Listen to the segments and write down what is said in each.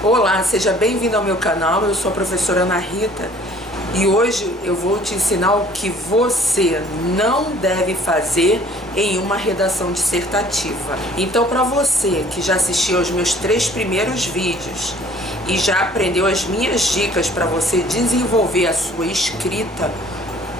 Olá, seja bem-vindo ao meu canal. Eu sou a professora Ana Rita e hoje eu vou te ensinar o que você não deve fazer em uma redação dissertativa. Então, para você que já assistiu aos meus 3 primeiros vídeos e já aprendeu as minhas dicas para você desenvolver a sua escrita,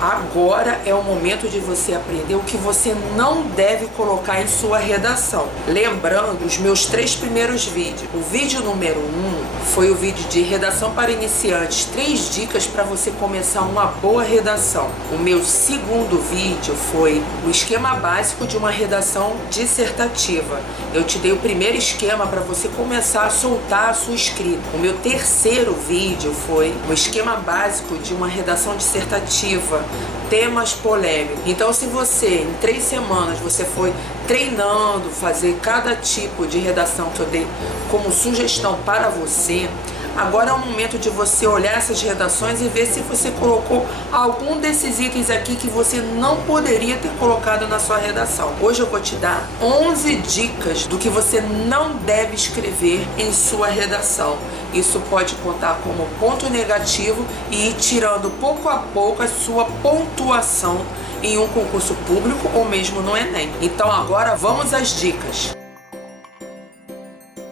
agora é o momento de você aprender o que você não deve colocar em sua redação. Lembrando, os meus 3 primeiros vídeos. O vídeo número 1 foi o vídeo de redação para iniciantes, 3 dicas para você começar uma boa redação. O meu segundo vídeo foi o esquema básico de uma redação dissertativa. Eu te dei o primeiro esquema para você começar a soltar a sua escrita. O meu terceiro vídeo foi o esquema básico de uma redação dissertativa, temas polêmicos. Então, se você em 3 semanas você foi treinando fazer cada tipo de redação que eu dei como sugestão para você, agora é o momento de você olhar essas redações e ver se você colocou algum desses itens aqui que você não poderia ter colocado na sua redação. Hoje eu vou te dar 11 dicas do que você não deve escrever em sua redação. Isso pode contar como ponto negativo e ir tirando pouco a pouco a sua pontuação em um concurso público ou mesmo no Enem. Então agora vamos às dicas.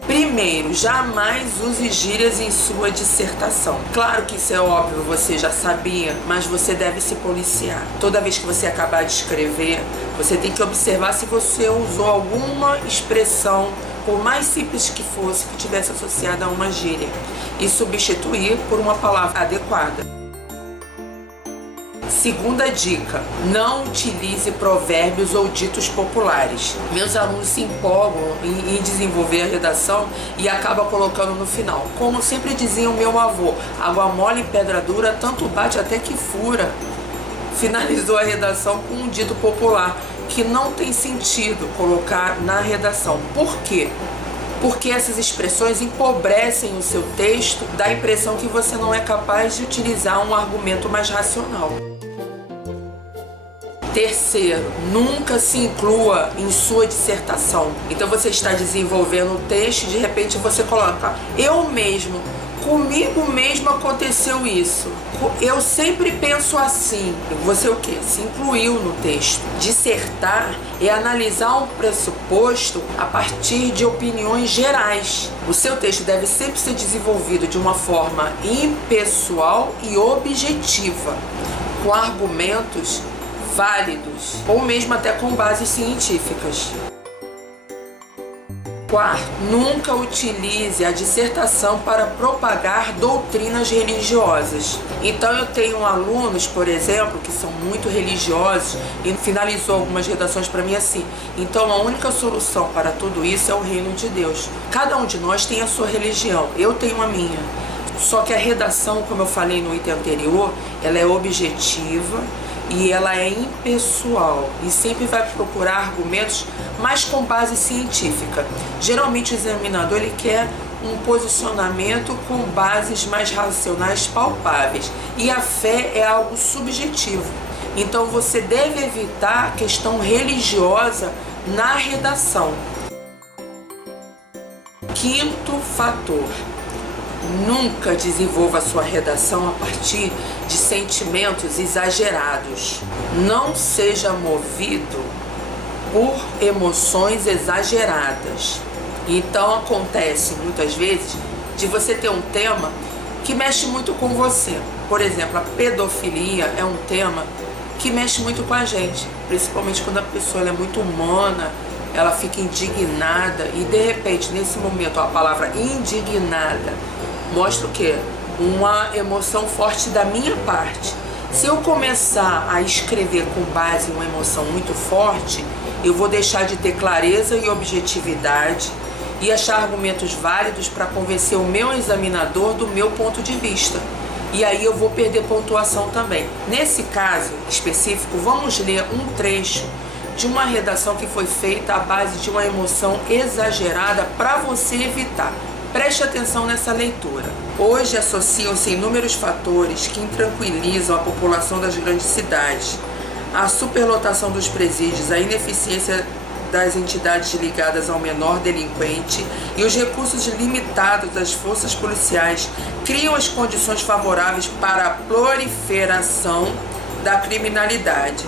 Primeiro, jamais use gírias em sua dissertação. Claro que isso é óbvio, você já sabia, mas você deve se policiar. Toda vez que você acabar de escrever, você tem que observar se você usou alguma expressão, por mais simples que fosse, que tivesse associada a uma gíria, e substituir por uma palavra adequada. Segunda dica, não utilize provérbios ou ditos populares. Meus alunos se empolgam em desenvolver a redação e acabam colocando no final. Como sempre dizia o meu avô, água mole em pedra dura, tanto bate até que fura. Finalizou a redação com um dito popular que não tem sentido colocar na redação. Por quê? Porque essas expressões empobrecem o seu texto, dá a impressão que você não é capaz de utilizar um argumento mais racional. Terceiro, nunca se inclua em sua dissertação. Então você está desenvolvendo o texto e de repente você coloca: eu mesmo, comigo mesmo aconteceu isso. Eu sempre penso assim. Você o quê? Se incluiu no texto. Dissertar é analisar um pressuposto a partir de opiniões gerais. O seu texto deve sempre ser desenvolvido de uma forma impessoal e objetiva, com argumentos válidos ou mesmo até com bases científicas. Quarto, nunca utilize a dissertação para propagar doutrinas religiosas. Então eu tenho alunos, por exemplo, que são muito religiosos e finalizou algumas redações para mim assim: então a única solução para tudo isso é o reino de Deus. Cada um de nós tem a sua religião, eu tenho a minha. Só que a redação, como eu falei no item anterior, ela é objetiva e ela é impessoal e sempre vai procurar argumentos mais com base científica. Geralmente o examinador ele quer um posicionamento com bases mais racionais palpáveis, e a fé é algo subjetivo. Então você deve evitar a questão religiosa na redação. Quinto fator, nunca desenvolva sua redação a partir de sentimentos exagerados. Não seja movido por emoções exageradas. Então acontece muitas vezes de você ter um tema que mexe muito com você. Por exemplo, a pedofilia é um tema que mexe muito com a gente, principalmente quando a pessoa é muito humana, ela fica indignada e de repente nesse momento a palavra indignada mostra o quê? Uma emoção forte da minha parte. Se eu começar a escrever com base em uma emoção muito forte, eu vou deixar de ter clareza e objetividade e achar argumentos válidos para convencer o meu examinador do meu ponto de vista. E aí eu vou perder pontuação também. Nesse caso específico, vamos ler um trecho de uma redação que foi feita à base de uma emoção exagerada para você evitar. Preste atenção nessa leitura. Hoje associam-se inúmeros fatores que intranquilizam a população das grandes cidades. A superlotação dos presídios, a ineficiência das entidades ligadas ao menor delinquente e os recursos limitados das forças policiais criam as condições favoráveis para a proliferação da criminalidade.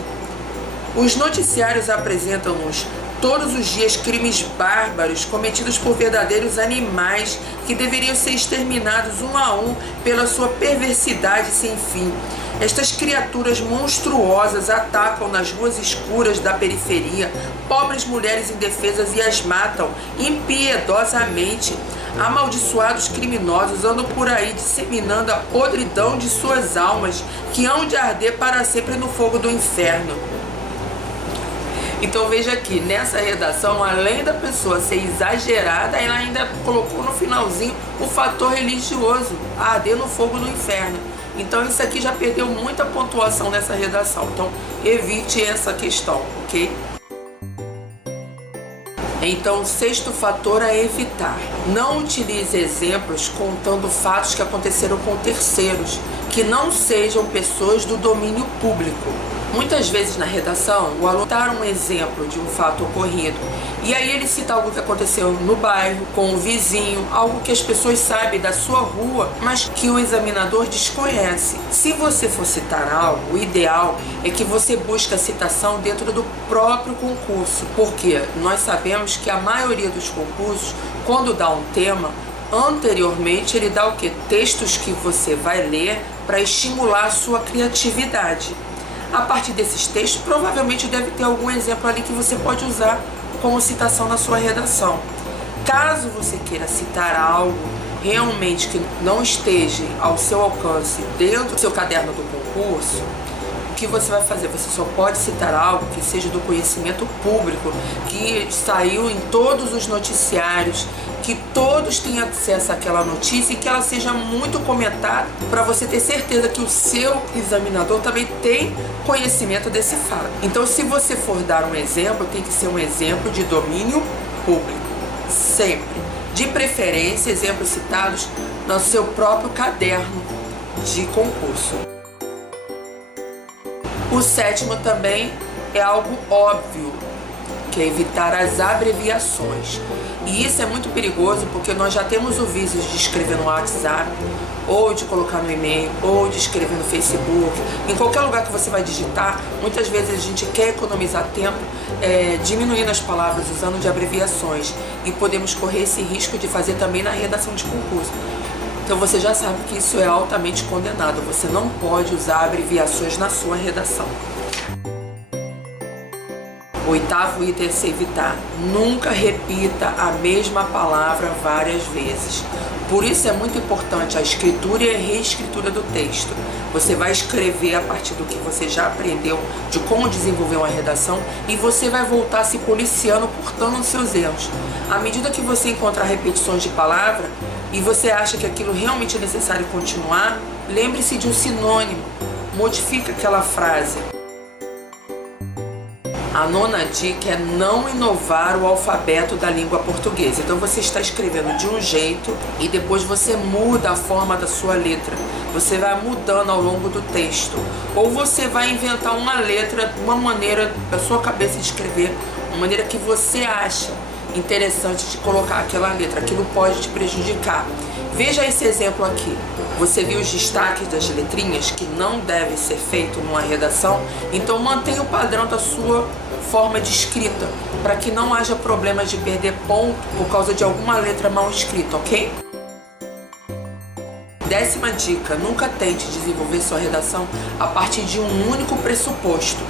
Os noticiários apresentam-nos todos os dias crimes bárbaros cometidos por verdadeiros animais que deveriam ser exterminados um a um pela sua perversidade sem fim. Estas criaturas monstruosas atacam nas ruas escuras da periferia pobres mulheres indefesas e as matam impiedosamente. Amaldiçoados criminosos andam por aí disseminando a podridão de suas almas que hão de arder para sempre no fogo do inferno. Então veja aqui, nessa redação, além da pessoa ser exagerada, ela ainda colocou no finalzinho o fator religioso, arder no fogo do inferno. Então isso aqui já perdeu muita pontuação nessa redação, então evite essa questão, ok? Então, o sexto fator a evitar. Não utilize exemplos contando fatos que aconteceram com terceiros, que não sejam pessoas do domínio público. Muitas vezes na redação, o aluno dá um exemplo de um fato ocorrido e aí ele cita algo que aconteceu no bairro, com o vizinho, algo que as pessoas sabem da sua rua, mas que o examinador desconhece. Se você for citar algo, o ideal é que você busque a citação dentro do próprio concurso, porque nós sabemos que a maioria dos concursos, quando dá um tema, anteriormente ele dá o quê? Textos que você vai ler para estimular a sua criatividade. A partir desses textos, provavelmente deve ter algum exemplo ali que você pode usar como citação na sua redação. Caso você queira citar algo realmente que não esteja ao seu alcance dentro do seu caderno do concurso, o que você vai fazer? Você só pode citar algo que seja do conhecimento público, que saiu em todos os noticiários, que todos tenham acesso àquela notícia e que ela seja muito comentada para você ter certeza que o seu examinador também tem conhecimento desse fato. Então, se você for dar um exemplo, tem que ser um exemplo de domínio público, sempre. De preferência, exemplos citados no seu próprio caderno de concurso. O sétimo também é algo óbvio, que é evitar as abreviações. E isso é muito perigoso porque nós já temos o vício de escrever no WhatsApp, ou de colocar no e-mail, ou de escrever no Facebook. Em qualquer lugar que você vai digitar, muitas vezes a gente quer economizar tempo diminuindo as palavras, usando de abreviações. E podemos correr esse risco de fazer também na redação de concurso. Então você já sabe que isso é altamente condenado. Você não pode usar abreviações na sua redação. O oitavo item é se evitar. Nunca repita a mesma palavra várias vezes. Por isso é muito importante a escritura e a reescritura do texto. Você vai escrever a partir do que você já aprendeu de como desenvolver uma redação e você vai voltar se policiando, cortando os seus erros. À medida que você encontrar repetições de palavra e você acha que aquilo realmente é necessário continuar, lembre-se de um sinônimo. Modifique aquela frase. A nona dica é não inovar o alfabeto da língua portuguesa. Então você está escrevendo de um jeito e depois você muda a forma da sua letra. Você vai mudando ao longo do texto. Ou você vai inventar uma letra, uma maneira da sua cabeça de escrever, uma maneira que você acha interessante de colocar aquela letra. Aquilo pode te prejudicar. Veja esse exemplo aqui. Você viu os destaques das letrinhas que não deve ser feito numa redação? Então mantenha o padrão da sua forma de escrita, para que não haja problemas de perder ponto por causa de alguma letra mal escrita, ok? Décima dica, nunca tente desenvolver sua redação a partir de um único pressuposto.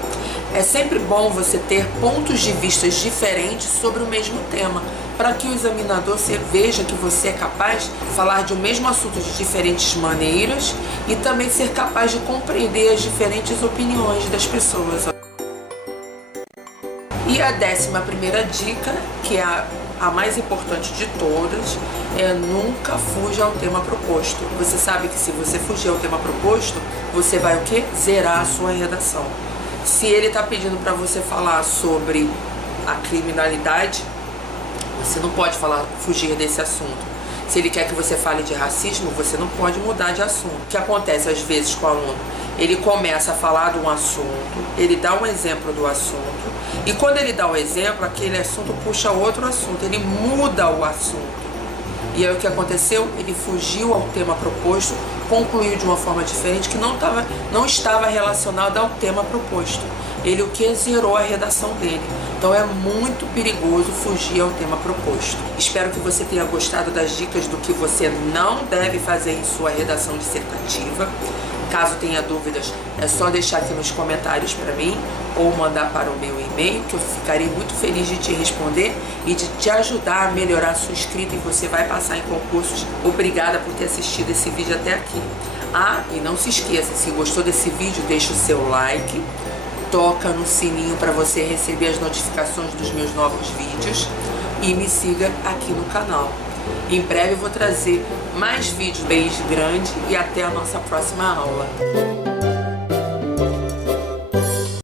É sempre bom você ter pontos de vista diferentes sobre o mesmo tema, para que o examinador veja que você é capaz de falar de um mesmo assunto de diferentes maneiras e também ser capaz de compreender as diferentes opiniões das pessoas. E a 11ª dica, que é a mais importante de todas, é nunca fuja ao tema proposto. Você sabe que se você fugir ao tema proposto, você vai o quê? Zerar a sua redação. Se ele está pedindo para você falar sobre a criminalidade, você não pode fugir desse assunto. Se ele quer que você fale de racismo, você não pode mudar de assunto. O que acontece às vezes com o aluno? Ele começa a falar de um assunto, ele dá um exemplo do assunto E quando ele dá o exemplo, aquele assunto puxa outro assunto, ele muda o assunto. E aí o que aconteceu? Ele fugiu ao tema proposto, concluiu de uma forma diferente que não estava relacionada ao tema proposto. Ele o que zerou a redação dele. Então é muito perigoso fugir ao tema proposto. Espero que você tenha gostado das dicas do que você não deve fazer em sua redação dissertativa. Caso tenha dúvidas, é só deixar aqui nos comentários para mim ou mandar para o meu e-mail, que eu ficarei muito feliz de te responder e de te ajudar a melhorar a sua escrita, e você vai passar em concursos. Obrigada por ter assistido esse vídeo até aqui. Ah, e não se esqueça, se gostou desse vídeo, deixa o seu like, toca no sininho para você receber as notificações dos meus novos vídeos e me siga aqui no canal. Em breve eu vou trazer mais vídeos. Beijo grande e até a nossa próxima aula.